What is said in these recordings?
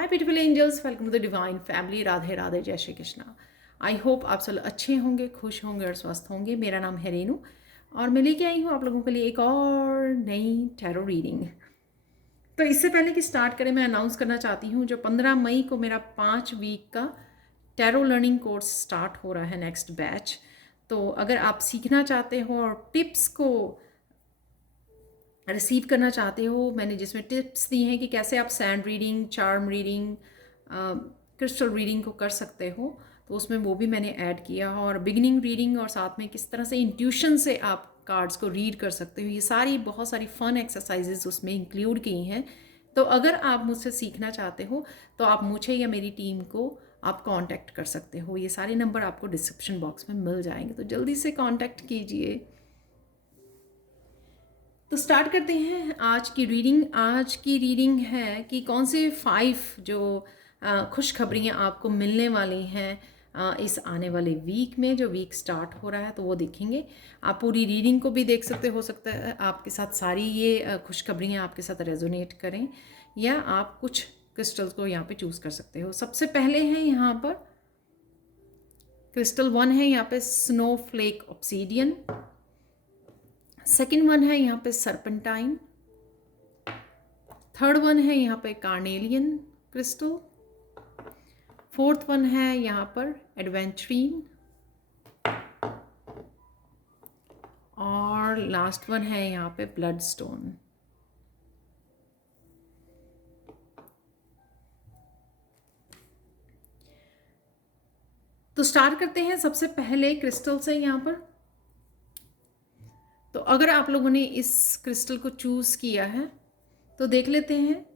Hi beautiful angels, welcome to the divine family. Radhe Radhe, जय Shri Krishna. I hope आप सब अच्छे होंगे, खुश होंगे और स्वस्थ होंगे। मेरा नाम है रेनू और मैं लेके आई हूँ आप लोगों के लिए एक और नई टैरो रीडिंग। तो इससे पहले कि स्टार्ट करें, मैं अनाउंस करना चाहती हूँ जो 15 मई को मेरा 5 वीक का टैरो लर्निंग कोर्स स्टार्ट हो रहा है, नेक्स्ट बैच। तो अगर आप सीखना चाहते हो और टिप्स को रिसीव करना चाहते हो, मैंने जिसमें टिप्स दी हैं कि कैसे आप sand reading, charm reading, crystal reading को कर सकते हो, तो उसमें वो भी मैंने ऐड किया। और बिगिनिंग रीडिंग और साथ में किस तरह से इंट्यूशन से आप कार्ड्स को रीड कर सकते हो, ये सारी बहुत सारी फन एक्सरसाइजेज उसमें इंक्लूड की हैं। तो अगर आप मुझसे सीखना चाहते हो तो आप मुझे या मेरी टीम को आप कांटेक्ट कर सकते हो। ये सारे नंबर आपको डिस्क्रिप्शन बॉक्स में मिल जाएंगे, तो जल्दी से कांटेक्ट कीजिए। तो स्टार्ट करते हैं आज की रीडिंग। आज की रीडिंग है कि कौन से 5 जो खुशखबरियाँ आपको मिलने वाली हैं इस आने वाले वीक में, जो वीक स्टार्ट हो रहा है, तो वो देखेंगे। आप पूरी रीडिंग को भी देख सकते हो सकता है आपके साथ सारी ये खुशखबरियाँ आपके साथ रेजोनेट करें, या आप कुछ क्रिस्टल्स को यहाँ पे चूज़ कर सकते हो। सबसे पहले हैं यहाँ पर क्रिस्टल 1 है यहाँ पे स्नोफ्लेक ऑब्सीडियन। सेकेंड वन है यहाँ पे सर्पेंटाइन। थर्ड वन है यहाँ पे कार्नेलियन क्रिस्टल। फोर्थ वन है यहाँ पर एडवेंचरीन। और लास्ट वन है यहाँ पे ब्लड स्टोन। तो स्टार्ट करते हैं सबसे पहले क्रिस्टल से यहाँ पर। तो अगर आप लोगों ने इस क्रिस्टल को चूज किया है तो देख लेते हैं।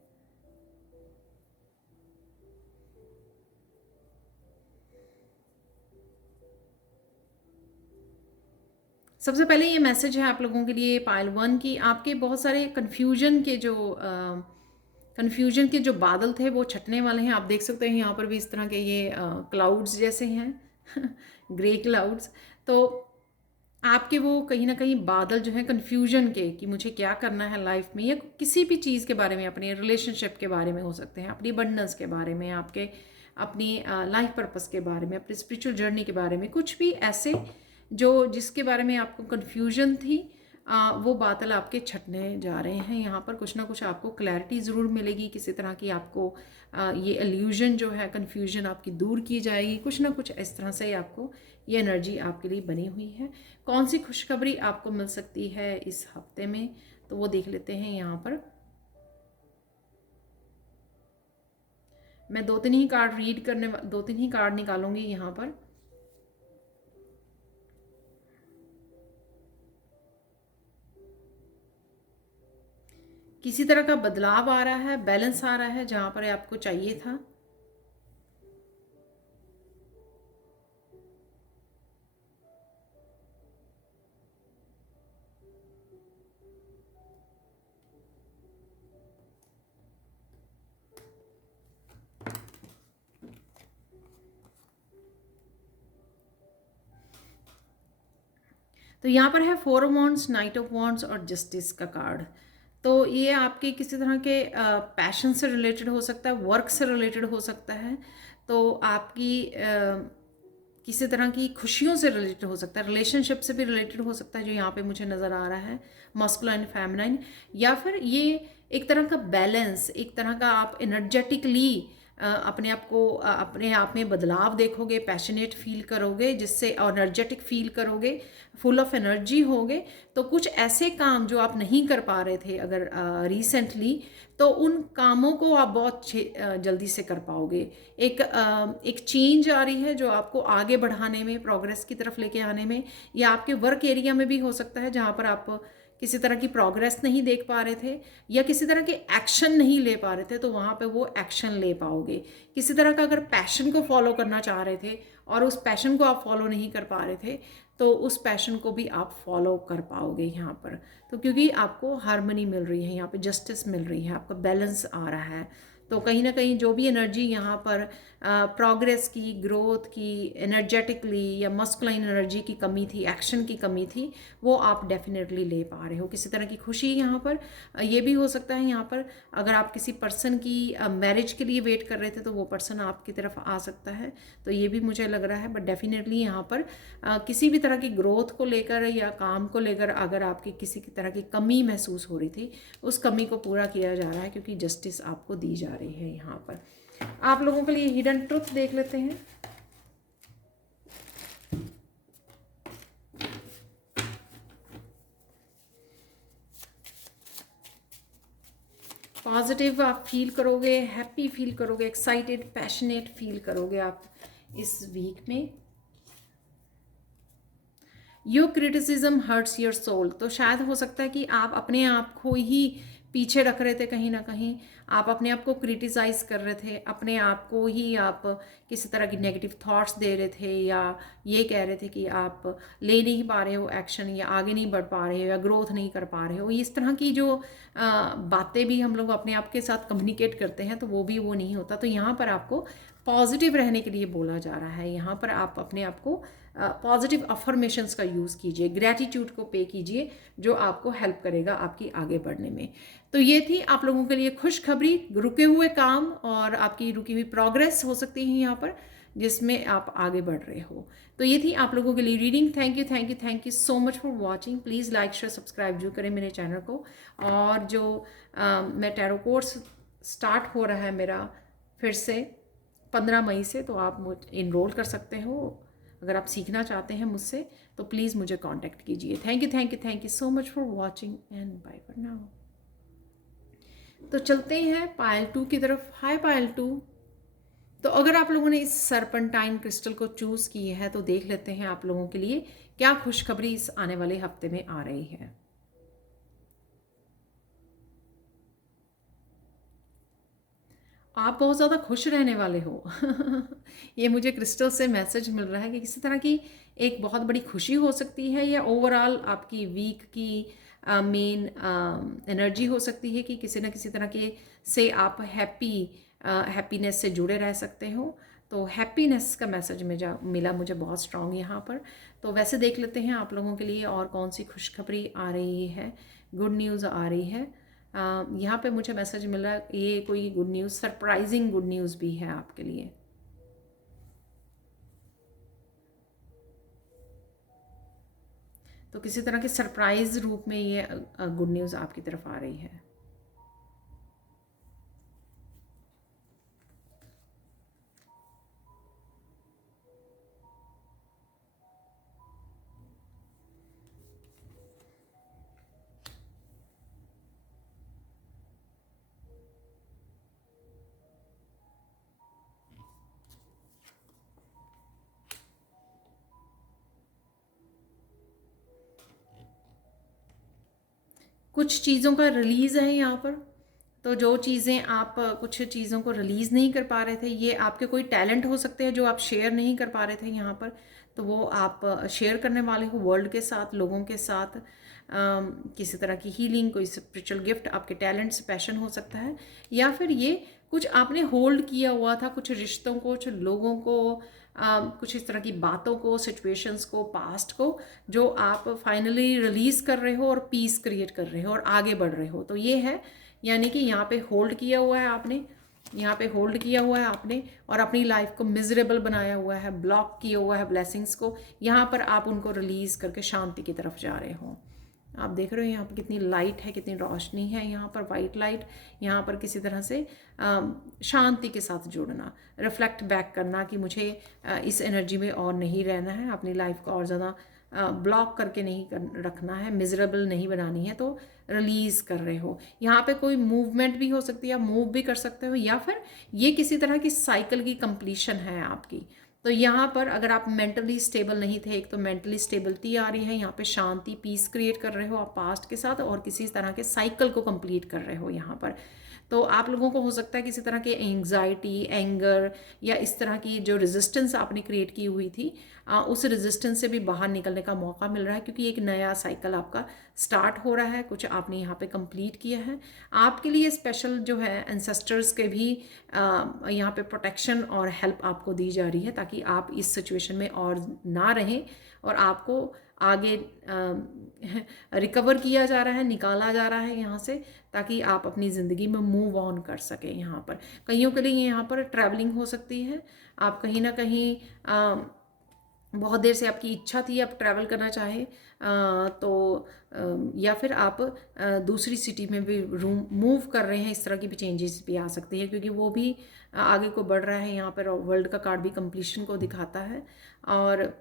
सबसे पहले ये मैसेज है आप लोगों के लिए पाइल 1 की, आपके बहुत सारे कन्फ्यूजन के जो बादल थे वो छटने वाले हैं। आप देख सकते हैं यहाँ पर भी इस तरह के ये क्लाउड्स जैसे हैं ग्रे क्लाउड्स। तो आपके वो कहीं ना कहीं बादल जो हैं कन्फ्यूजन के, कि मुझे क्या करना है लाइफ में, या किसी भी चीज़ के बारे में, अपने रिलेशनशिप के बारे में हो सकते हैं, अपनी अबंडेंस के बारे में, आपके अपनी लाइफ पर्पस के बारे में, अपनी स्पिरिचुअल जर्नी के बारे में, कुछ भी ऐसे जो जिसके बारे में आपको कन्फ्यूजन थी, वो बादल आपके छटने जा रहे हैं। यहाँ पर कुछ ना कुछ आपको क्लैरिटी ज़रूर मिलेगी, किसी तरह की आपको ये इल्यूजन जो है, कन्फ्यूजन आपकी दूर की जाएगी। कुछ ना कुछ इस तरह से आपको ये एनर्जी आपके लिए बनी हुई है। कौन सी खुशखबरी आपको मिल सकती है इस हफ्ते में, तो वो देख लेते हैं। यहाँ पर मैं 2-3 ही कार्ड 2-3 ही कार्ड निकालूंगी यहाँ पर। किसी तरह का बदलाव आ रहा है, बैलेंस आ रहा है जहाँ पर आपको चाहिए था। तो यहाँ पर है 4 of wands, night of wands और जस्टिस का कार्ड। तो ये आपके किसी तरह के पैशन से रिलेटेड हो सकता है, वर्क से रिलेटेड हो सकता है, तो आपकी किसी तरह की खुशियों से रिलेटेड हो सकता है, रिलेशनशिप से भी रिलेटेड हो सकता है, जो यहाँ पे मुझे नज़र आ रहा है, मस्कुलाइन फेमिनाइन। या फिर ये एक तरह का बैलेंस, एक तरह का आप एनर्जेटिकली अपने आप को अपने आप में बदलाव देखोगे, पैशनेट फील करोगे, जिससे एनर्जेटिक फील करोगे, फुल ऑफ एनर्जी होगे। तो कुछ ऐसे काम जो आप नहीं कर पा रहे थे अगर रिसेंटली, तो उन कामों को आप बहुत जल्दी से कर पाओगे। एक चेंज आ रही है जो आपको आगे बढ़ाने में, प्रोग्रेस की तरफ लेके आने में, या आपके वर्क एरिया में भी हो सकता है जहाँ पर आप किसी तरह की प्रोग्रेस नहीं देख पा रहे थे, या किसी तरह के एक्शन नहीं ले पा रहे थे, तो वहाँ पे वो एक्शन ले पाओगे। किसी तरह का अगर पैशन को फॉलो करना चाह रहे थे और उस पैशन को आप फॉलो नहीं कर पा रहे थे, तो उस पैशन को भी आप फॉलो कर पाओगे यहाँ पर। तो क्योंकि आपको हार्मनी मिल रही है यहाँ पे, जस्टिस मिल रही है, आपका बैलेंस आ रहा है। तो कहीं ना कहीं जो भी एनर्जी यहाँ पर प्रोग्रेस की, ग्रोथ की, एनर्जेटिकली या मस्कुलाइन एनर्जी की कमी थी, एक्शन की कमी थी, वो आप डेफिनेटली ले पा रहे हो। किसी तरह की खुशी यहाँ पर ये भी हो सकता है। यहाँ पर अगर आप किसी पर्सन की मैरिज के लिए वेट कर रहे थे तो वो पर्सन आपकी तरफ आ सकता है, तो ये भी मुझे लग रहा है। बट डेफिनेटली यहाँ पर किसी भी तरह की ग्रोथ को लेकर या काम को लेकर अगर आपकी किसी की तरह की कमी महसूस हो रही थी, उस कमी को पूरा किया जा रहा है, क्योंकि जस्टिस आपको दी जा रही है। यहाँ पर आप लोगों के लिए हिडन ट्रुथ देख लेते हैं। पॉजिटिव आप फील करोगे, हैप्पी फील करोगे, एक्साइटेड, पैशनेट फील करोगे आप इस वीक में। Your criticism hurts your soul, तो शायद हो सकता है कि आप अपने आप को ही पीछे रख रहे थे, कहीं ना कहीं आप अपने आप को क्रिटिसाइज कर रहे थे, अपने आप को ही आप किसी तरह की नेगेटिव थॉट्स दे रहे थे, या ये कह रहे थे कि आप ले नहीं पा रहे हो एक्शन, या आगे नहीं बढ़ पा रहे हो, या ग्रोथ नहीं कर पा रहे हो। इस तरह की जो बातें भी हम लोग अपने आप के साथ कम्युनिकेट करते हैं, तो वो भी वो नहीं होता। तो यहाँ पर आपको पॉजिटिव रहने के लिए बोला जा रहा है। यहाँ पर आप अपने आप को पॉजिटिव अफर्मेशंस का यूज़ कीजिए, ग्रैटिट्यूड को पे कीजिए, जो आपको हेल्प करेगा आपकी आगे बढ़ने में। तो ये थी आप लोगों के लिए खुशखबरी, रुके हुए काम और आपकी रुकी हुई प्रोग्रेस हो सकती है यहाँ पर, जिसमें आप आगे बढ़ रहे हो। तो ये थी आप लोगों के लिए reading. Thank you, thank you, thank you so much for watching. Please like, share, subscribe जो करें मेरे चैनल को। और जो मैं टैरो कोर्स स्टार्ट हो रहा है मेरा फिर से 15 मई से, तो आप इनरोल कर सकते हो। अगर आप सीखना चाहते हैं मुझसे तो प्लीज़ मुझे कांटेक्ट कीजिए। Thank you, thank you, thank you so much for watching and bye for now. तो चलते हैं पायल 2 की तरफ। हाय पायल 2। तो अगर आप लोगों ने इस सर्पेंटाइन क्रिस्टल को चूज़ की है तो देख लेते हैं आप लोगों के लिए क्या खुशखबरी इस आने वाले हफ्ते में आ रही है। आप बहुत ज़्यादा खुश रहने वाले हो। ये मुझे क्रिस्टल से मैसेज मिल रहा है कि किसी तरह की एक बहुत बड़ी खुशी हो सकती है, या ओवरऑल आपकी वीक की मेन एनर्जी हो सकती है कि किसी न किसी तरह के से आप हैप्पीनेस से जुड़े रह सकते हो। तो हैप्पीनेस का मैसेज मिला मुझे बहुत स्ट्रॉन्ग यहाँ पर। तो वैसे देख लेते हैं आप लोगों के लिए और कौन सी खुशखबरी आ रही है, गुड न्यूज़ आ रही है। यहाँ पे मुझे मैसेज मिला, ये कोई good news, surprising good news भी है आपके लिए। तो किसी तरह के सरप्राइज रूप में ये गुड न्यूज़ आपकी तरफ आ रही है। कुछ चीज़ों का रिलीज़ है यहाँ पर। तो जो चीज़ें आप कुछ चीज़ों को रिलीज़ नहीं कर पा रहे थे, ये आपके कोई टैलेंट हो सकते हैं जो आप शेयर नहीं कर पा रहे थे यहाँ पर, तो वो आप शेयर करने वाले हो वर्ल्ड के साथ, लोगों के साथ। किसी तरह की हीलिंग, कोई स्पिरिचुअल गिफ्ट, आपके टैलेंट्स, पैशन हो सकता है, या फिर ये कुछ आपने होल्ड किया हुआ था, कुछ रिश्तों को, कुछ लोगों को, कुछ इस तरह की बातों को, सिचुएशंस को, पास्ट को, जो आप फाइनली रिलीज़ कर रहे हो और पीस क्रिएट कर रहे हो और आगे बढ़ रहे हो। तो ये है, यानी कि यहाँ पे होल्ड किया हुआ है आपने, यहाँ पे होल्ड किया हुआ है आपने और अपनी लाइफ को मिजरेबल बनाया हुआ है, ब्लॉक किया हुआ है ब्लेसिंग्स को। यहाँ पर आप उनको रिलीज़ करके शांति की तरफ जा रहे हो। आप देख रहे हो यहाँ पर कितनी लाइट है, कितनी रोशनी है, यहाँ पर वाइट लाइट। यहाँ पर किसी तरह से शांति के साथ जुड़ना, रिफ्लेक्ट बैक करना कि मुझे इस एनर्जी में और नहीं रहना है, अपनी लाइफ को और ज़्यादा ब्लॉक करके नहीं रखना है, मिजरेबल नहीं बनानी है, तो रिलीज़ कर रहे हो। यहाँ पे कोई मूवमेंट भी हो सकती है, आप मूव भी कर सकते हो, या फिर ये किसी तरह की साइकिल की कंप्लीशन है आपकी। तो यहाँ पर अगर आप मेंटली स्टेबल नहीं थे, एक तो मेंटली स्टेबिलिटी आ रही है, यहाँ पे शांति, पीस क्रिएट कर रहे हो आप पास्ट के साथ, और किसी तरह के साइकिल को कंप्लीट कर रहे हो यहाँ पर। तो आप लोगों को हो सकता है किसी तरह के एंग्जाइटी, एंगर या इस तरह की जो रेजिस्टेंस आपने क्रिएट की हुई थी, उस रेजिस्टेंस से भी बाहर निकलने का मौका मिल रहा है, क्योंकि एक नया साइकिल आपका स्टार्ट हो रहा है, कुछ आपने यहाँ पे कंप्लीट किया है। आपके लिए स्पेशल जो है एंसेस्टर्स के भी यहाँ पे प्रोटेक्शन और हेल्प आपको दी जा रही है, ताकि आप इस सिचुएशन में और ना रहें और आपको आगे रिकवर किया जा रहा है, निकाला जा रहा है यहाँ से, ताकि आप अपनी ज़िंदगी में मूव ऑन कर सकें। यहाँ पर कईयों के लिए यहाँ पर ट्रैवलिंग हो सकती है, आप कहीं ना कहीं बहुत देर से आपकी इच्छा थी आप ट्रैवल करना चाहें, या फिर आप दूसरी सिटी में भी रूम मूव कर रहे हैं, इस तरह की भी चेंजेस भी आ सकती है, क्योंकि वो भी आगे को बढ़ रहा है। यहाँ पर वर्ल्ड का कार्ड भी कंप्लीशन को दिखाता है। और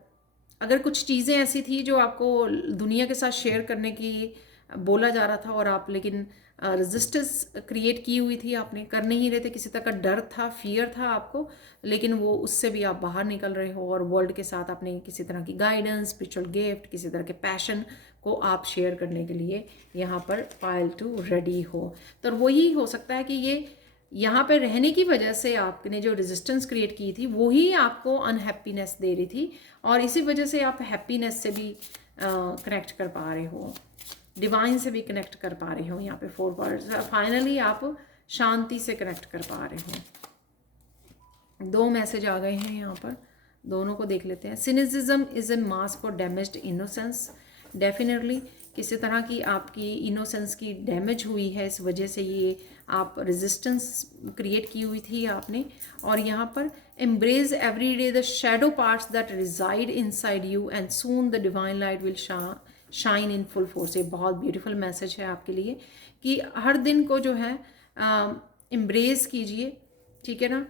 अगर कुछ चीज़ें ऐसी थी जो आपको दुनिया के साथ शेयर करने की बोला जा रहा था और आप लेकिन रेजिस्टेंस क्रिएट की हुई थी, आपने कर नहीं रहे थे, किसी तरह का डर था, फियर था आपको, लेकिन वो उससे भी आप बाहर निकल रहे हो और वर्ल्ड के साथ आपने किसी तरह की गाइडेंस, स्पिरिचुअल गिफ्ट, किसी तरह के पैशन को आप शेयर करने के लिए यहाँ पर पाइल 2 रेडी हो। तो वही हो सकता है कि ये यहाँ पे रहने की वजह से आपने जो रेजिस्टेंस क्रिएट की थी वही आपको अनहैप्पीनेस दे रही थी, और इसी वजह से आप हैप्पीनेस से भी कनेक्ट कर पा रहे हो, डिवाइन से भी कनेक्ट कर पा रहे हो। यहाँ पे 4 वर्ड्स, फाइनली आप शांति से कनेक्ट कर पा रहे हो। 2 मैसेज आ गए हैं यहाँ पर, दोनों को देख लेते हैं। Cynicism is an mask for damaged innocence. Definitely किसी तरह की आपकी इनोसेंस की डैमेज हुई है, इस वजह से ये आप रेजिस्टेंस क्रिएट की हुई थी आपने। और यहाँ पर embrace every day the shadow parts that reside inside you and soon the divine light will shine in full force. ये बहुत ब्यूटीफुल मैसेज है आपके लिए कि हर दिन को जो है एम्ब्रेस कीजिए, ठीक है ना,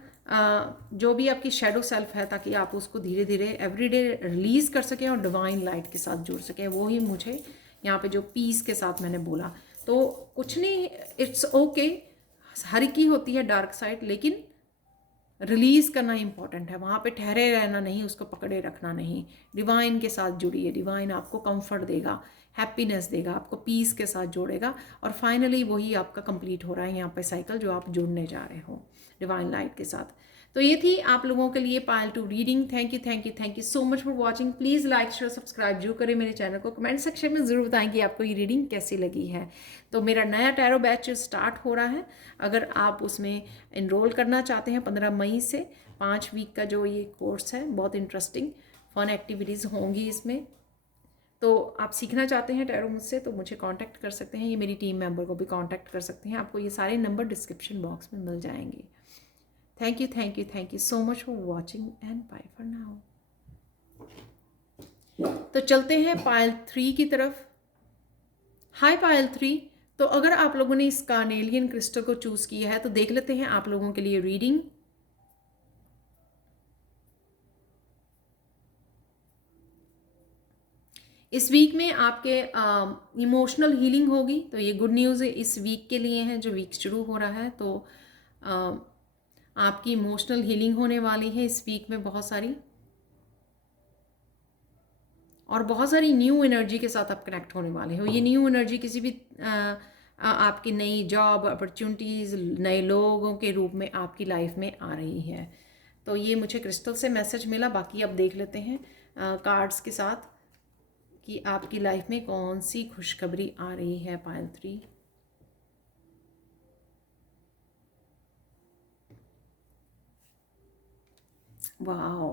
जो भी आपकी शेडो सेल्फ है, ताकि आप उसको धीरे धीरे एवरीडे रिलीज कर सकें और डिवाइन लाइट के साथ जुड़ सकें। वो ही मुझे यहाँ पे जो पीस के साथ मैंने बोला, तो कुछ नहीं, इट्स ओके, हर की होती है डार्क साइड, लेकिन रिलीज़ करना इंपॉर्टेंट है, वहाँ पे ठहरे रहना नहीं, उसको पकड़े रखना नहीं। डिवाइन के साथ जुड़िए, डिवाइन आपको कंफर्ट देगा, हैप्पीनेस देगा, आपको पीस के साथ जोड़ेगा, और फाइनली वही आपका कंप्लीट हो रहा है यहाँ पे साइकिल जो आप जुड़ने जा रहे हो डिवाइन लाइट के साथ। तो ये थी आप लोगों के लिए pile 2 reading. Thank you so much for watching. Please like share subscribe जरूर करें मेरे चैनल को। कमेंट सेक्शन में ज़रूर बताएं कि आपको ये रीडिंग कैसी लगी है। तो मेरा नया टैरो बैच स्टार्ट हो रहा है, अगर आप उसमें इनरोल करना चाहते हैं 15 मई से 5 वीक का जो ये कोर्स है, बहुत इंटरेस्टिंग फन एक्टिविटीज़ होंगी इसमें। तो आप सीखना चाहते हैं टैरो मुझसे तो मुझे कांटेक्ट कर सकते हैं, ये मेरी टीम मेंबर को भी कांटेक्ट कर सकते हैं। आपको ये सारे नंबर डिस्क्रिप्शन बॉक्स में मिल जाएंगे। Thank you so much for watching and bye for now. तो चलते हैं पाइल 3 की तरफ। हाय पाइल 3, तो अगर आप लोगों ने इस कार्नेलियन क्रिस्टल को चूज किया है तो देख लेते हैं आप लोगों के लिए रीडिंग। इस वीक में आपके इमोशनल हीलिंग होगी, तो ये गुड न्यूज़ इस वीक के लिए है जो वीक शुरू हो रहा है। तो आपकी इमोशनल हीलिंग होने वाली है इस वीक में बहुत सारी, और बहुत सारी न्यू एनर्जी के साथ आप कनेक्ट होने वाले हो। ये न्यू एनर्जी किसी भी आपकी नई जॉब अपॉर्चुनिटीज़, नए लोगों के रूप में आपकी लाइफ में आ रही है। तो ये मुझे क्रिस्टल से मैसेज मिला, बाकी अब देख लेते हैं कार्ड्स के साथ कि आपकी लाइफ में कौन सी खुशखबरी आ रही है पाइल 3। Wow,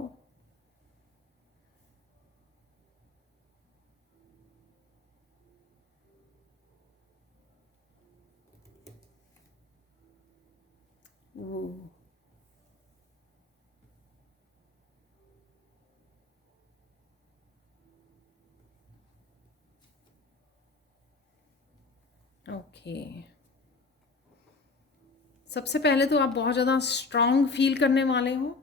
okay. सबसे पहले तो आप बहुत ज़्यादा स्ट्रांग फील करने वाले हो,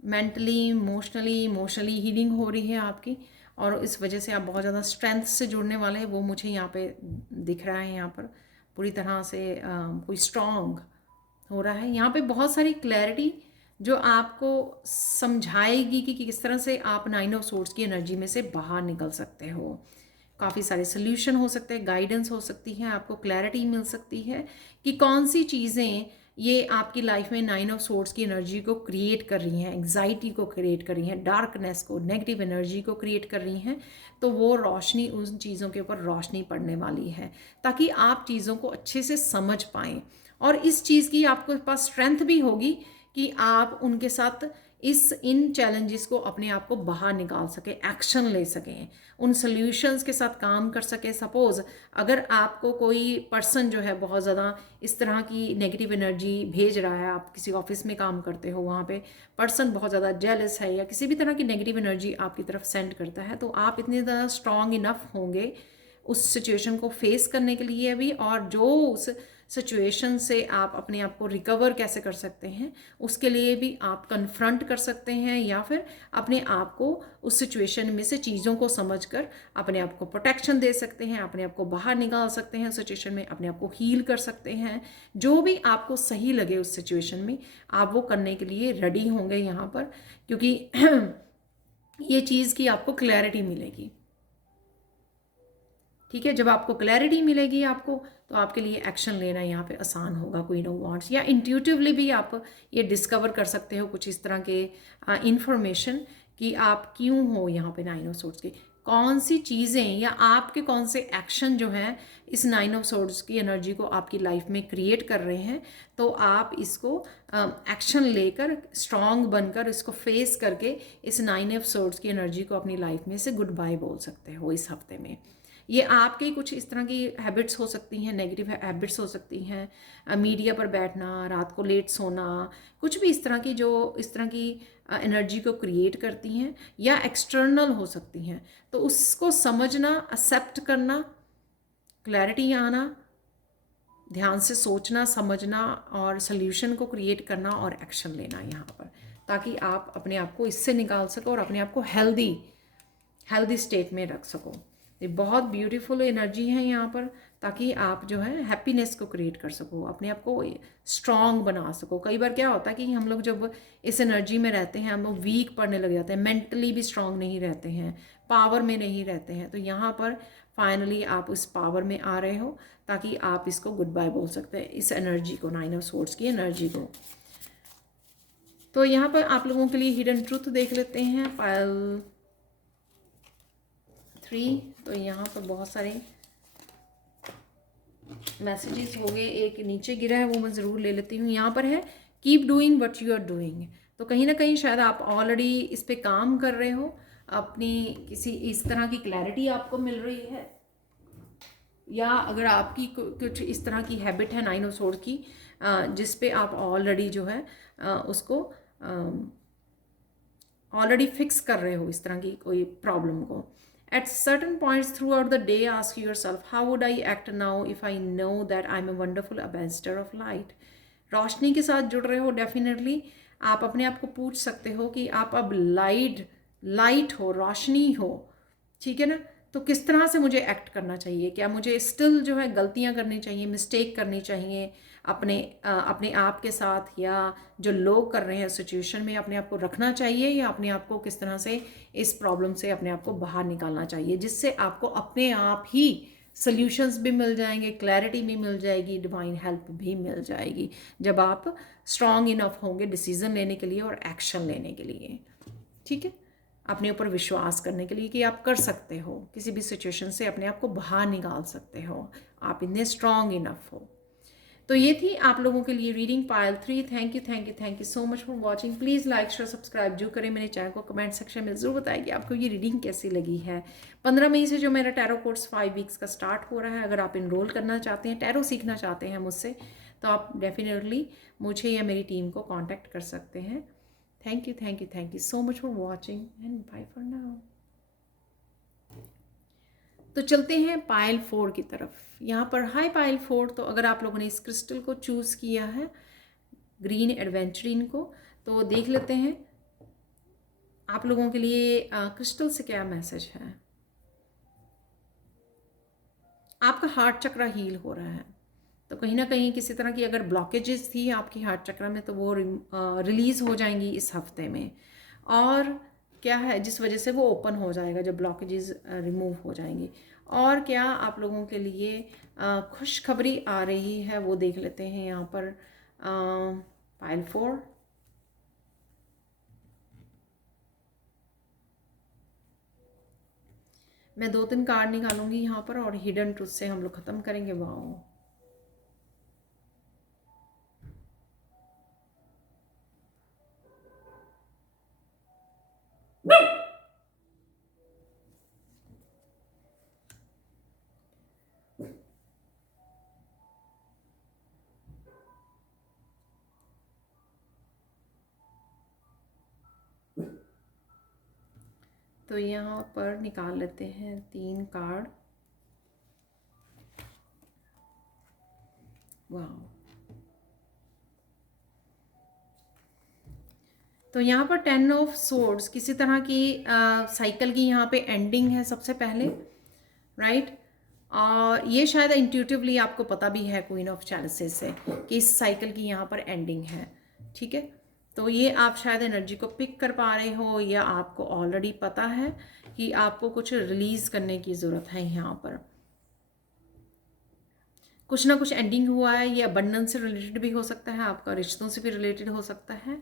मेंटली इमोशनली हीलिंग हो रही है आपकी, और इस वजह से आप बहुत ज़्यादा स्ट्रेंथ से जुड़ने वाले हैं। वो मुझे यहाँ पे दिख रहा है, यहाँ पर पूरी तरह से कोई स्ट्रांग हो रहा है। यहाँ पे बहुत सारी क्लैरिटी जो आपको समझाएगी कि किस तरह से आप 9 ऑफ सोर्ड्स की एनर्जी में से बाहर निकल सकते हो। काफ़ी सारे सोल्यूशन हो सकते हैं, गाइडेंस हो सकती है, आपको क्लैरिटी मिल सकती है कि कौन सी चीज़ें ये आपकी लाइफ में 9 ऑफ सोर्ड्स की एनर्जी को क्रिएट कर रही हैं, एंग्जाइटी को क्रिएट कर रही हैं, डार्कनेस को, नेगेटिव एनर्जी को क्रिएट कर रही हैं। तो वो रोशनी, उन चीज़ों के ऊपर रोशनी पड़ने वाली है ताकि आप चीज़ों को अच्छे से समझ पाएँ, और इस चीज़ की आपके पास स्ट्रेंथ भी होगी कि आप उनके साथ इन चैलेंजेस को अपने आप को बाहर निकाल सकें, एक्शन ले सकें, उन सॉल्यूशंस के साथ काम कर सकें। सपोज़ अगर आपको कोई पर्सन जो है बहुत ज़्यादा इस तरह की नेगेटिव एनर्जी भेज रहा है, आप किसी ऑफिस में काम करते हो, वहाँ पे पर्सन बहुत ज़्यादा जेलस है या किसी भी तरह की नेगेटिव एनर्जी आपकी तरफ सेंड करता है, तो आप इतने ज़्यादा स्ट्रॉन्ग इनफ होंगे उस सिचुएशन को फेस करने के लिए भी, और जो उस सिचुएशन से आप अपने आप को रिकवर कैसे कर सकते हैं उसके लिए भी आप कन्फ्रंट कर सकते हैं, या फिर अपने आप को उस सिचुएशन में से चीज़ों को समझकर अपने आप को प्रोटेक्शन दे सकते हैं, अपने आप को बाहर निकाल सकते हैं सिचुएशन में, अपने आप को हील कर सकते हैं। जो भी आपको सही लगे उस सिचुएशन में आप वो करने के लिए रेडी होंगे यहाँ पर, क्योंकि ये चीज़ की आपको क्लैरिटी मिलेगी। ठीक है, जब आपको क्लैरिटी मिलेगी आपको, तो आपके लिए एक्शन लेना यहाँ पे आसान होगा। क्वीन ऑफ वांड्स, या इंट्यूटिवली भी आप ये डिस्कवर कर सकते हो कुछ इस तरह के इंफॉर्मेशन कि आप क्यों हो यहाँ पे 9 ऑफ सोर्ड्स की, कौन सी चीज़ें या आपके कौन से एक्शन जो हैं इस 9 ऑफ सोर्ड्स की एनर्जी को आपकी लाइफ में क्रिएट कर रहे हैं। तो आप इसको एक्शन लेकर, स्ट्रॉन्ग बनकर, इसको फेस करके इस 9 ऑफ सोर्ड्स की एनर्जी को अपनी लाइफ में से गुड बाय बोल सकते हो इस हफ्ते में। ये आपके कुछ इस तरह की हैबिट्स हो सकती हैं, नेगेटिव हैबिट्स हो सकती हैं, मीडिया पर बैठना, रात को लेट सोना, कुछ भी इस तरह की जो इस तरह की एनर्जी को क्रिएट करती हैं, या एक्सटर्नल हो सकती हैं। तो उसको समझना, एक्सेप्ट करना, क्लैरिटी आना, ध्यान से सोचना, समझना और सल्यूशन को क्रिएट करना और एक्शन लेना यहाँ पर, ताकि आप अपने आप को इससे निकाल सको और अपने आप को हेल्दी स्टेट में रख सको। ये बहुत ब्यूटीफुल एनर्जी है यहाँ पर, ताकि आप जो है हैप्पीनेस को क्रिएट कर सको, अपने आप को स्ट्रॉन्ग बना सको। कई बार क्या होता है कि हम लोग जब इस एनर्जी में रहते हैं हम लोग वीक पड़ने लग जाते हैं, मेंटली भी स्ट्रॉन्ग नहीं रहते हैं, पावर में नहीं रहते हैं। तो यहाँ पर फाइनली आप उस पावर में आ रहे हो, ताकि आप इसको गुड बाय बोल सकते हैं, इस एनर्जी को, 9 ऑफ सोर्ड्स की एनर्जी को। तो यहाँ पर आप लोगों के लिए हिडन ट्रूथ देख लेते हैं, पायल 3। तो यहाँ पर बहुत सारे मैसेजेस हो गए, एक नीचे गिरा है वो मैं ज़रूर ले लेती हूँ। यहाँ पर है keep doing what you are doing. तो कहीं ना कहीं शायद आप ऑलरेडी इस पे काम कर रहे हो, अपनी किसी इस तरह की क्लैरिटी आपको मिल रही है, या अगर आपकी कुछ इस तरह की हैबिट है 9 ऑफ सोर्ड्स की, जिस पे आप ऑलरेडी जो है उसको ऑलरेडी फिक्स कर रहे हो, इस तरह की कोई प्रॉब्लम को। At certain points throughout the day, ask yourself, how would I act now if I know that I'm a wonderful ambassador of light? रोशनी के साथ जुड़ रहे हो, डेफिनेटली आप अपने आप को पूछ सकते हो कि आप अब लाइट हो, रोशनी हो, ठीक है ना। तो किस तरह से मुझे एक्ट करना चाहिए? क्या मुझे स्टिल जो है गलतियां करनी चाहिए, मिस्टेक करनी चाहिए अपने आप के साथ, या जो लोग कर रहे हैं सिचुएशन में अपने आप को रखना चाहिए, या अपने आप को किस तरह से इस प्रॉब्लम से अपने आप को बाहर निकालना चाहिए, जिससे आपको अपने आप ही सल्यूशंस भी मिल जाएंगे, क्लैरिटी भी मिल जाएगी, डिवाइन हेल्प भी मिल जाएगी, जब आप स्ट्रॉन्ग इनफ होंगे डिसीजन लेने के लिए और एक्शन लेने के लिए। ठीक है, अपने ऊपर विश्वास करने के लिए कि आप कर सकते हो, किसी भी सिचुएशन से अपने आप को बाहर निकाल सकते हो, आप इतने स्ट्रॉन्ग इनफ हो। तो ये थी आप लोगों के लिए reading Payal 3। Thank you so much for watching. Please like share subscribe जो करें मेरे चैनल को, कमेंट सेक्शन में ज़रूर बताएं कि आपको ये रीडिंग कैसी लगी है। 15 मई से जो मेरा टैरो कोर्स 5 वीक्स का स्टार्ट हो रहा है, अगर आप इनरोल करना चाहते हैं, टैरो सीखना चाहते हैं मुझसे, तो आप डेफिनेटली मुझे या मेरी टीम को कॉन्टैक्ट कर सकते हैं। Thank you so much for watching and bye for now. तो चलते हैं पायल 4 की तरफ। यहाँ पर हाई पायल 4। तो अगर आप लोगों ने इस क्रिस्टल को चूज़ किया है, ग्रीन एडवेंचरिन को, तो देख लेते हैं आप लोगों के लिए क्रिस्टल से क्या मैसेज है। आपका हार्ट चक्र हील हो रहा है, तो कहीं ना कहीं किसी तरह की अगर ब्लॉकेजेस थी आपकी हार्ट चक्र में, तो वो रिलीज़ हो जाएंगी इस हफ्ते में। और क्या है जिस वजह से वो ओपन हो जाएगा जब ब्लॉकेजेस रिमूव हो जाएंगी। और क्या आप लोगों के लिए खुशखबरी आ रही है वो देख लेते हैं यहाँ पर। पाइल 4, मैं 2-3 कार्ड निकालूंगी यहाँ पर और हिडन ट्रुथ से हम लोग ख़त्म करेंगे। वाओ, तो यहाँ पर निकाल लेते हैं 3 कार्ड। वाह, तो यहाँ पर 10 ऑफ सोर्ड्स किसी तरह की साइकिल की यहाँ पे एंडिंग है सबसे पहले, राइट। और ये शायद इंट्यूटिवली आपको पता भी है क्वीन ऑफ चैलिसेस से कि इस साइकिल की यहाँ पर एंडिंग है, ठीक है। तो ये आप शायद एनर्जी को पिक कर पा रहे हो या आपको ऑलरेडी पता है कि आपको कुछ रिलीज़ करने की ज़रूरत है। यहाँ पर कुछ ना कुछ एंडिंग हुआ है। ये अबंडेंस से रिलेटेड भी हो सकता है, आपका रिश्तों से भी रिलेटेड हो सकता है।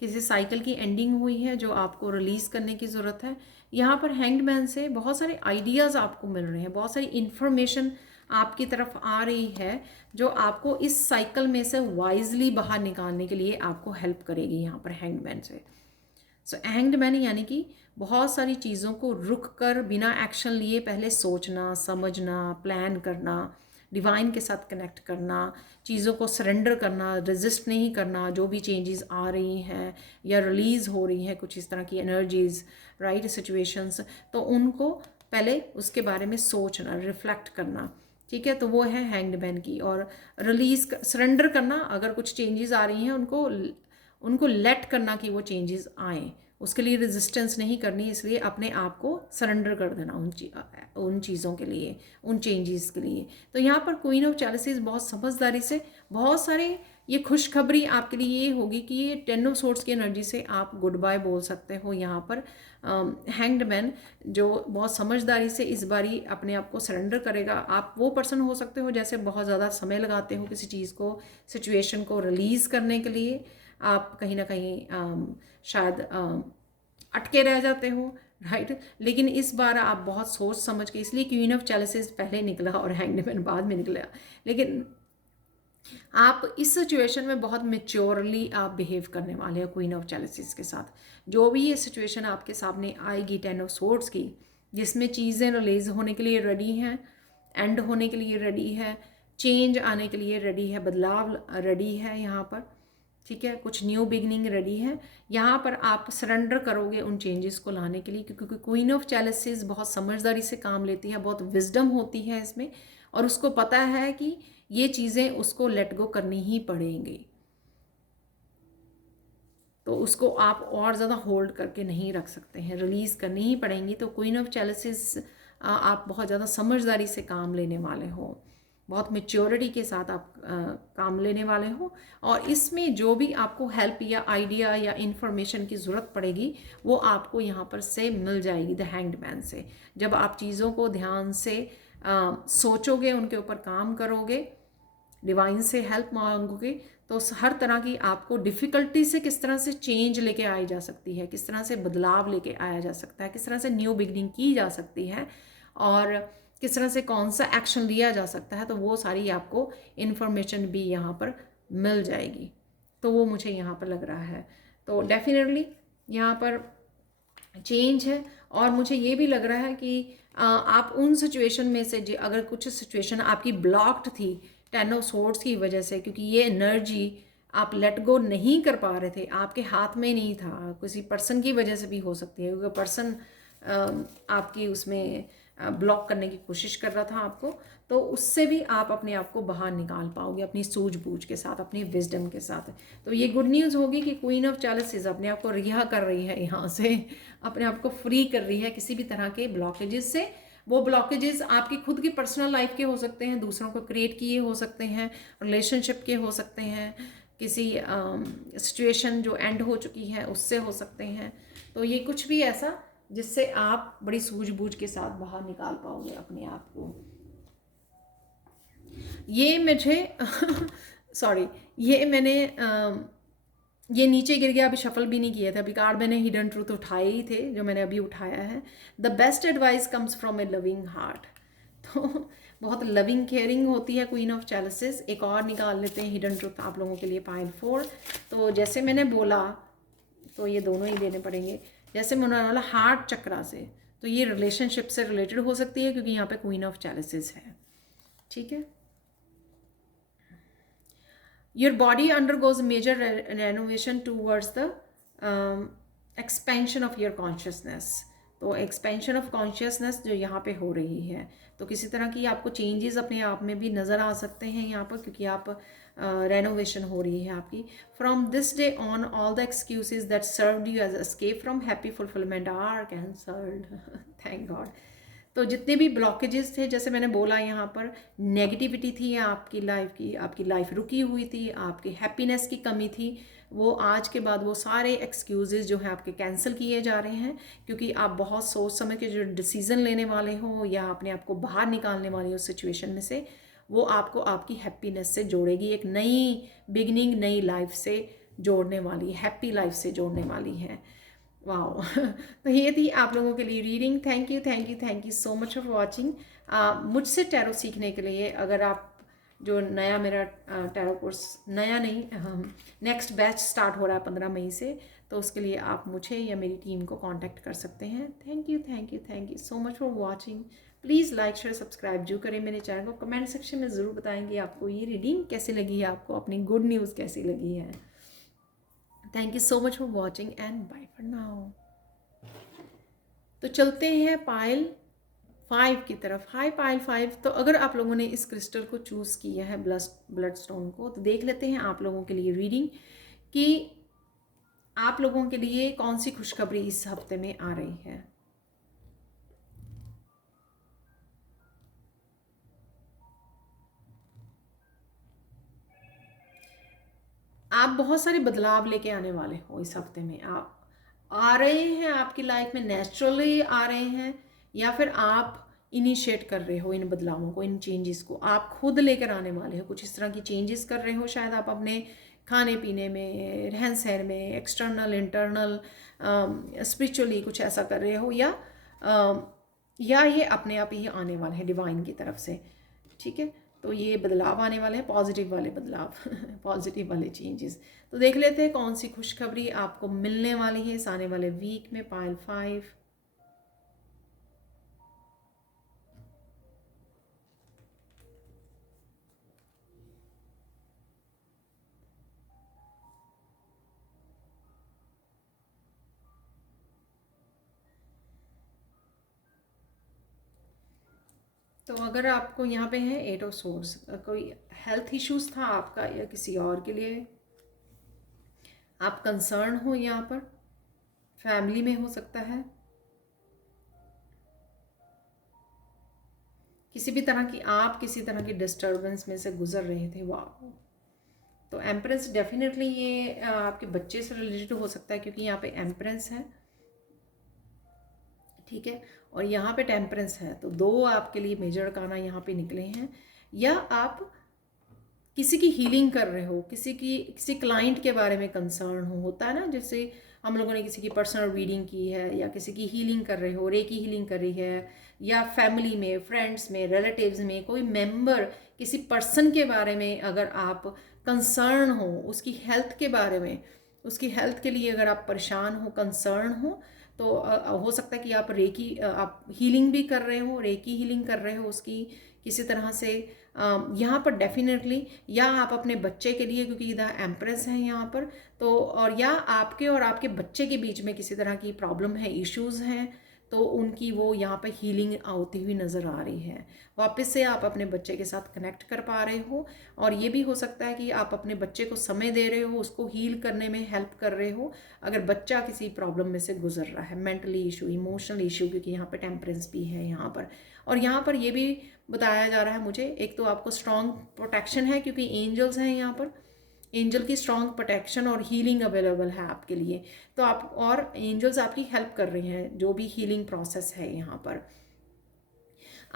किसी साइकिल की एंडिंग हुई है जो आपको रिलीज़ करने की ज़रूरत है। यहाँ पर हैंग्ड मैन से बहुत सारे आइडियाज़ आपको मिल रहे हैं, बहुत सारी इन्फॉर्मेशन आपकी तरफ आ रही है जो आपको इस साइकिल में से वाइजली बाहर निकालने के लिए आपको हेल्प करेगी यहाँ पर हैंग्ड मैन से। सो हैंग्ड मैन यानी कि बहुत सारी चीज़ों को रुक कर बिना एक्शन लिए पहले सोचना, समझना, प्लान करना, डिवाइन के साथ कनेक्ट करना, चीज़ों को सरेंडर करना, रेजिस्ट नहीं करना। जो भी चेंजेस आ रही हैं या रिलीज़ हो रही हैं कुछ इस तरह की एनर्जीज़, राइट, सिचुएशंस, तो उनको पहले उसके बारे में सोचना, रिफ्लेक्ट करना, ठीक है। तो वो है हैंग्ड मैन की। और रिलीज़, सरेंडर करना, अगर कुछ चेंजेस आ रही हैं उनको लेट करना कि वो चेंजेस आएँ, उसके लिए रेजिस्टेंस नहीं करनी, इसलिए अपने आप को सरेंडर कर देना उन चीज़ों के लिए, उन चेंजेस के लिए। तो यहाँ पर क्वीन ऑफ चैलिसेस बहुत समझदारी से, बहुत सारे, ये खुशखबरी आपके लिए ये होगी कि ये 10 ऑफ सोर्ड्स की एनर्जी से आप गुड बाय बोल सकते हो। यहाँ पर हैंग्ड मैन जो बहुत समझदारी से इस बारी अपने आप को सरेंडर करेगा। आप वो पर्सन हो सकते हो जैसे बहुत ज़्यादा समय लगाते हो किसी चीज़ को, सिचुएशन को रिलीज़ करने के लिए। आप कहीं ना कहीं शायद अटके रह जाते हो, राइट। लेकिन इस बार आप बहुत सोच समझ के, इसलिए क्वीन ऑफ चैलिसेस पहले निकला और हैंग्ड मैन बाद में निकला, लेकिन आप इस सिचुएशन में बहुत मेच्योरली आप बिहेव करने वाले हो क्वीन ऑफ चैलिसेस के साथ। जो भी ये सिचुएशन आपके सामने आएगी 10 ऑफ सोर्ड्स की, जिसमें चीज़ें रिलीज होने के लिए रेडी हैं, एंड होने के लिए रेडी है, चेंज आने के लिए रेडी है, बदलाव रेडी है यहाँ पर, ठीक है, कुछ न्यू बिगनिंग रेडी है। यहाँ पर आप सरेंडर करोगे उन चेंजेस को लाने के लिए, क्योंकि क्वीन ऑफ चैलिसेस बहुत समझदारी से काम लेती है, बहुत विजडम होती है इसमें, और उसको पता है कि ये चीज़ें उसको लेट गो करनी ही पड़ेंगी। तो उसको आप और ज़्यादा होल्ड करके नहीं रख सकते हैं, रिलीज़ करनी ही पड़ेंगी। तो क्वीन ऑफ चैलिसेस आप बहुत ज़्यादा समझदारी से काम लेने वाले हो, बहुत मेच्योरिटी के साथ आप काम लेने वाले हो। और इसमें जो भी आपको हेल्प या आइडिया या इन्फॉर्मेशन की ज़रूरत पड़ेगी वो आपको यहाँ पर से मिल जाएगी द हैंग्ड मैन से। जब आप चीज़ों को ध्यान से सोचोगे, उनके ऊपर काम करोगे, डिवाइन से हेल्प मांगोगे, तो हर तरह की आपको डिफ़िकल्टी से किस तरह से चेंज लेके आई जा सकती है, किस तरह से बदलाव लेके आया जा सकता है, किस तरह से न्यू बिगनिंग की जा सकती है, और किस तरह से कौन सा एक्शन लिया जा सकता है, तो वो सारी आपको इन्फॉर्मेशन भी यहाँ पर मिल जाएगी। तो वो मुझे यहाँ पर लग रहा है। तो डेफिनेटली यहाँ पर चेंज है। और मुझे ये भी लग रहा है कि आप उन सिचुएशन में से, अगर कुछ सिचुएशन आपकी ब्लॉक्ड थी 10 ऑफ सोर्ड्स की वजह से, क्योंकि ये एनर्जी आप लेट गो नहीं कर पा रहे थे, आपके हाथ में नहीं था, किसी पर्सन की वजह से भी हो सकती है, क्योंकि पर्सन आपकी उसमें ब्लॉक करने की कोशिश कर रहा था आपको, तो उससे भी आप अपने आप को बाहर निकाल पाओगे अपनी सूझबूझ के साथ, अपनी विजडम के साथ। तो ये गुड न्यूज़ होगी कि क्वीन ऑफ चैलिसेस अपने आप को रिहा कर रही है, यहाँ से अपने आप को फ्री कर रही है किसी भी तरह के ब्लॉकेजेस से। वो ब्लॉकेजेस आपकी खुद की पर्सनल लाइफ के हो सकते हैं, दूसरों को क्रिएट किए हो सकते हैं, रिलेशनशिप के हो सकते हैं, किसी सिचुएशन जो एंड हो चुकी है उससे हो सकते हैं। तो ये कुछ भी ऐसा जिससे आप बड़ी सूझबूझ के साथ बाहर निकाल पाओगे अपने आप को। ये मुझे सॉरी, ये मैंने ये नीचे गिर गया, अभी शफल भी नहीं किया था, अभी कार्ड मैंने हिडन ट्रूथ उठाए ही थे जो मैंने अभी उठाया है। The best advice comes from A loving heart. तो बहुत लविंग केयरिंग होती है क्वीन ऑफ चैलिसेस। एक और निकाल लेते हैं हिडन ट्रूथ आप लोगों के लिए, पाइल 4। तो जैसे मैंने बोला, तो ये दोनों ही देने पड़ेंगे। जैसे मैंने बोला हार्ट चक्रा से, तो ये रिलेशनशिप से रिलेटेड हो सकती है क्योंकि यहाँ पे क्वीन ऑफ चैलिसेस है, ठीक है। Your body undergoes major renovation towards the expansion of your consciousness। तो एक्सपेंशन ऑफ कॉन्शियसनेस जो यहाँ पे हो रही है, तो किसी तरह की आपको चेंजेस अपने आप में भी नज़र आ सकते हैं यहाँ पर, क्योंकि आप रेनोवेशन हो रही है आपकी। From this day on all the excuses that served you as escape from happy fulfillment are cancelled. Thank God. तो जितने भी ब्लॉकेजेस थे, जैसे मैंने बोला यहाँ पर नेगेटिविटी थी आपकी लाइफ की, आपकी लाइफ रुकी हुई थी, आपकी हैप्पीनेस की कमी थी, वो आज के बाद वो सारे एक्सक्यूजेस जो हैं आपके कैंसिल किए जा रहे हैं, क्योंकि आप बहुत सोच समझ के जो डिसीज़न लेने वाले हो या अपने आप को बाहर निकालने वाले हो सिचुएशन में से, वो आपको आपकी हैप्पीनेस से जोड़ेगी, एक नई बिगनिंग, नई लाइफ से जोड़ने वाली, हैप्पी लाइफ से जोड़ने वाली है। वाओ। तो ये थी आप लोगों के लिए reading. Thank you thank you thank you so much for watching. मुझसे टैरो सीखने के लिए, अगर आप जो नया मेरा टैरो कोर्स, नया नहीं, नेक्स्ट बैच स्टार्ट हो रहा है 15 मई से, तो उसके लिए आप मुझे या मेरी टीम को कांटेक्ट कर सकते हैं। Thank you thank you thank you so much for watching. Please like share subscribe जो करें मेरे चैनल को। कमेंट सेक्शन में ज़रूर बताएंगे आपको ये रीडिंग कैसी लगी है, आपको अपनी गुड न्यूज़ कैसी लगी है। Thank you so much for watching and bye for now. तो चलते हैं पाइल 5 की तरफ। Hi pile 5। तो अगर आप लोगों ने इस क्रिस्टल को चूज़ किया है, ब्लड स्टोन को, तो देख लेते हैं आप लोगों के लिए रीडिंग कि आप लोगों के लिए कौन सी खुशखबरी इस हफ्ते में आ रही है। आप बहुत सारे बदलाव लेके आने वाले हो इस हफ्ते में। आप आ रहे हैं, आपकी लाइफ में नेचुरली आ रहे हैं, या फिर आप इनिशिएट कर रहे हो इन बदलावों को, इन चेंजेस को आप खुद लेकर आने वाले हो। कुछ इस तरह की चेंजेस कर रहे हो, शायद आप अपने खाने पीने में, रहन सहन में, एक्सटर्नल इंटरनल स्पिरिचुअली कुछ ऐसा कर रहे हो, या ये अपने आप ही आने वाले हैं डिवाइन की तरफ से, ठीक है। तो ये बदलाव आने वाले हैं, पॉजिटिव वाले बदलाव पॉजिटिव वाले चेंजेस। तो देख लेते हैं कौन सी खुशखबरी आपको मिलने वाली है इस आने वाले वीक में। पाइल 5। तो अगर आपको यहाँ पे है 8 ऑफ सोर्स, कोई हेल्थ इश्यूज था आपका या किसी और के लिए आप कंसर्न हो, यहाँ पर फैमिली में हो सकता है, किसी भी तरह की आप किसी तरह की डिस्टर्बेंस में से गुजर रहे थे। वाह। तो एम्प्रेस डेफिनेटली ये आपके बच्चे से रिलेटेड हो सकता है, क्योंकि यहाँ पे एम्प्रेस है, ठीक है, और यहाँ पे टेम्परेंस है। तो दो आपके लिए मेजर अरकाना यहाँ पे निकले हैं। या आप किसी की हीलिंग कर रहे हो, किसी क्लाइंट के बारे में कंसर्न हो, होता है ना, जैसे हम लोगों ने किसी की पर्सनल रीडिंग की है, या किसी की हीलिंग कर रहे हो, रेकी हीलिंग कर रही है, या फैमिली में, फ्रेंड्स में, रिलेटिव्स में कोई मेंबर, किसी पर्सन के बारे में अगर आप कंसर्न हो, उसकी हेल्थ के बारे में, उसकी हेल्थ के लिए अगर आप परेशान हो, कंसर्न हो, तो हो सकता है कि आप हीलिंग भी कर रहे हो, रेकी हीलिंग कर रहे हो उसकी किसी तरह से यहाँ पर डेफिनेटली, या आप अपने बच्चे के लिए, क्योंकि इधर एम्प्रेस है यहाँ पर, तो और या आपके और आपके बच्चे के बीच में किसी तरह की प्रॉब्लम है, इश्यूज़ हैं, तो उनकी वो यहाँ पे हीलिंग होती हुई नज़र आ रही है। वापस से आप अपने बच्चे के साथ कनेक्ट कर पा रहे हो, और ये भी हो सकता है कि आप अपने बच्चे को समय दे रहे हो, उसको हील करने में हेल्प कर रहे हो, अगर बच्चा किसी प्रॉब्लम में से गुजर रहा है, मेंटली इशू, इमोशनल इशू, क्योंकि यहाँ पर टेम्परेंस भी है यहाँ पर। और यहाँ पर ये भी बताया जा रहा है मुझे, एक तो आपको स्ट्रॉन्ग प्रोटेक्शन है क्योंकि एंजल्स हैं यहाँ पर, एंजल की स्ट्रॉन्ग प्रोटेक्शन और हीलिंग अवेलेबल है आपके लिए। तो आप और एंजल्स आपकी हेल्प कर रही हैं जो भी हीलिंग प्रोसेस है यहाँ पर।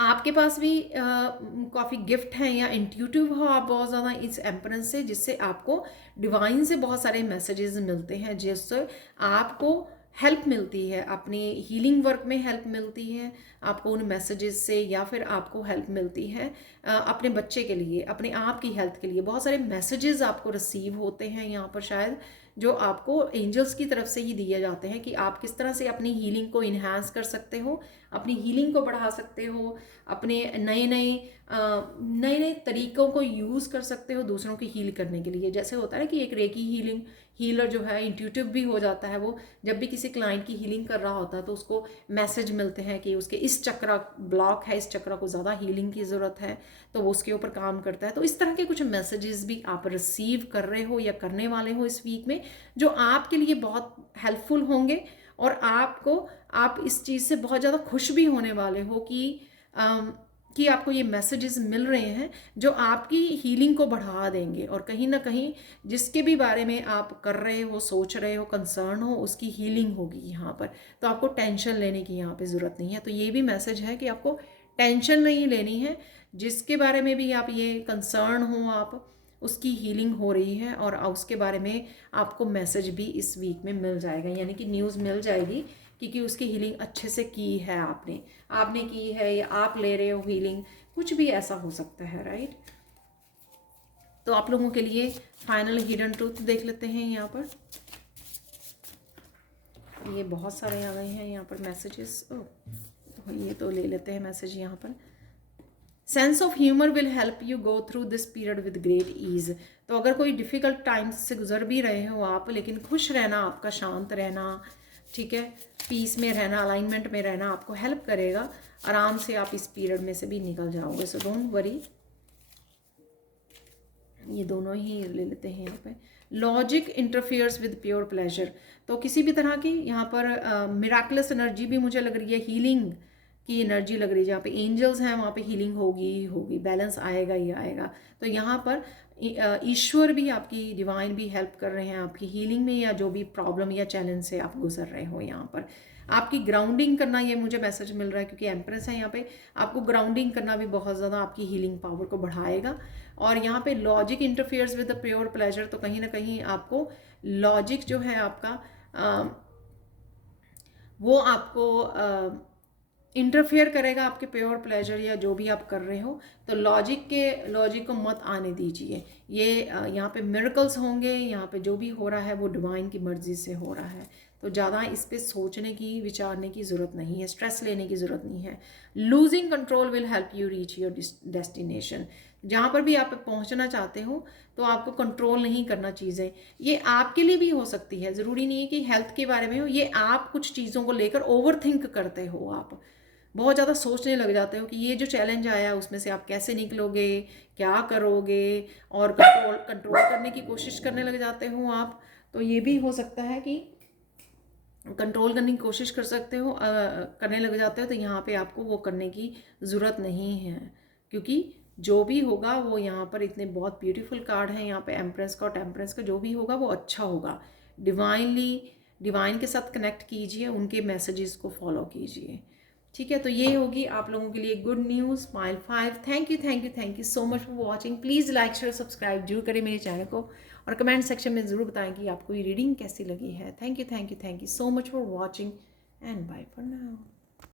आपके पास भी काफ़ी गिफ्ट हैं या इंट्यूटिव हो आप बहुत ज़्यादा इस एम्परेंस से, जिससे आपको डिवाइन से बहुत सारे मैसेजेस मिलते हैं, जिससे आपको हेल्प मिलती है, अपने हीलिंग वर्क में हेल्प मिलती है आपको उन मैसेजेस से, या फिर आपको हेल्प मिलती है अपने बच्चे के लिए, अपने आप की हेल्थ के लिए। बहुत सारे मैसेजेस आपको रिसीव होते हैं यहाँ पर शायद, जो आपको एंजल्स की तरफ से ही दिए जाते हैं कि आप किस तरह से अपनी हीलिंग को इन्हांस कर सकते हो, अपनी हीलिंग को बढ़ा सकते हो, अपने नए नए तरीक़ों को यूज़ कर सकते हो दूसरों की हील करने के लिए। जैसे होता है कि एक रेकी हीलर जो है इंट्यूटिव भी हो जाता है, वो जब भी किसी क्लाइंट की हीलिंग कर रहा होता है तो उसको मैसेज मिलते हैं कि उसके इस चक्र ब्लॉक है, इस चक्र को ज़्यादा हीलिंग की ज़रूरत है, तो वो उसके ऊपर काम करता है। तो इस तरह के कुछ मैसेजेस भी आप रिसीव कर रहे हो या करने वाले हो इस वीक में, जो आपके लिए बहुत हेल्पफुल होंगे, और आप इस चीज़ से बहुत ज़्यादा खुश भी होने वाले हो कि आपको ये मैसेजेस मिल रहे हैं जो आपकी हीलिंग को बढ़ा देंगे, और कहीं ना कहीं जिसके भी बारे में आप कर रहे हो, सोच रहे हो, कंसर्न हो, उसकी हीलिंग होगी यहाँ पर। तो आपको टेंशन लेने की यहाँ पे ज़रूरत नहीं है। तो ये भी मैसेज है कि आपको टेंशन नहीं लेनी है, जिसके बारे में भी आप ये कंसर्न हो, आप उसकी हीलिंग हो रही है, और उसके बारे में आपको मैसेज भी इस वीक में मिल जाएगा, यानी कि न्यूज़ मिल जाएगी, क्योंकि उसकी हीलिंग अच्छे से की है आपने की है, या आप ले रहे हो हीलिंग, कुछ भी ऐसा हो सकता है, राइट। तो आप लोगों के लिए फाइनल हिडन ट्रूथ देख लेते हैं यहाँ पर। ये बहुत सारे आ गए हैं यहाँ पर मैसेजेस। ये तो ले लेते हैं मैसेज यहाँ पर। Sense of humour will help you go through this period with great ease. तो अगर कोई डिफ़िकल्ट टाइम्स से गुजर भी रहे हो आप, लेकिन खुश रहना आपका, शांत रहना, ठीक है, पीस में रहना, अलाइनमेंट में रहना आपको हेल्प करेगा। आराम से आप इस पीरियड में से भी निकल जाओगे, सो डोंट वरी। ये दोनों ही ले लेते हैं यहाँ पे। Logic interferes with pure pleasure. तो किसी भी तरह की यहाँ पर मिराकुलस एनर्जी भी मुझे लग रही है, हीलिंग की एनर्जी लग रही है। जहाँ पे एंजल्स हैं वहाँ पे हीलिंग होगी ही होगी, बैलेंस आएगा ही आएगा। तो यहाँ पर ईश्वर भी, आपकी डिवाइन भी हेल्प कर रहे हैं आपकी हीलिंग में, या जो भी प्रॉब्लम या चैलेंज से आप गुजर रहे हो। यहाँ पर आपकी ग्राउंडिंग करना, ये मुझे मैसेज मिल रहा है, क्योंकि एम्प्रेस है यहाँ पे, आपको ग्राउंडिंग करना भी बहुत ज़्यादा आपकी हीलिंग पावर को बढ़ाएगा। और यहाँ पे logic interferes with the pure pleasure, तो कहीं ना कहीं आपको लॉजिक जो है आपका वो आपको इंटरफेयर करेगा आपके प्योर प्लेजर या जो भी आप कर रहे हो। तो लॉजिक को मत आने दीजिए। ये यहाँ पे मिरेकल्स होंगे, यहाँ पे जो भी हो रहा है वो डिवाइन की मर्जी से हो रहा है। तो ज़्यादा इस पे सोचने की, विचारने की ज़रूरत नहीं है, स्ट्रेस लेने की ज़रूरत नहीं है। Losing control will help you reach your destination. जहाँ पर भी आप पहुँचना चाहते हो तो आपको कंट्रोल नहीं करना चीज़ें। ये आपके लिए भी हो सकती है, ज़रूरी नहीं है कि हेल्थ के बारे में हो। ये आप कुछ चीज़ों को लेकर ओवर थिंक करते हो, आप बहुत ज़्यादा सोचने लग जाते हो कि ये जो चैलेंज आया उसमें से आप कैसे निकलोगे, क्या करोगे, और कंट्रोल करने की कोशिश करने लग जाते हो आप। तो ये भी हो सकता है कि कंट्रोल करने की कोशिश कर सकते हो, करने लग जाते हो। तो यहाँ पे आपको वो करने की ज़रूरत नहीं है, क्योंकि जो भी होगा वो यहाँ पर इतने बहुत ब्यूटीफुल कार्ड हैं यहाँ पे, एम्प्रेस का और टेम्परेंस का, जो भी होगा वो अच्छा होगा। डिवाइन के साथ कनेक्ट कीजिए, उनके मैसेजेस को फॉलो कीजिए, ठीक है। तो ये होगी आप लोगों के लिए good news. Smile 5। Thank you so much for watching. Please like share subscribe जरूर करें मेरे चैनल को, और कमेंट सेक्शन में ज़रूर बताएं कि आपको ये रीडिंग कैसी लगी है। Thank you so much for watching, and bye for now.